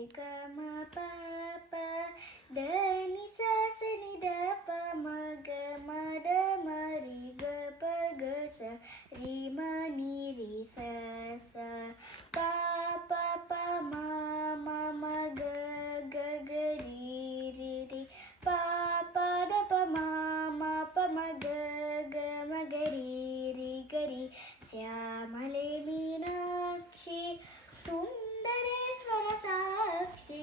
ri ga ma pa pa da ni sa ni da pa ma ga ma da ma ri ga pa ga sa ri ma ni ri sa pa pa pa ma ma ga ga ga ri ri pa pa da pa ma pa ma ga ga ma ga ri ga ri ಶ್ಯಾಮಲೆ Meenakshi Sundareshwara Sakshi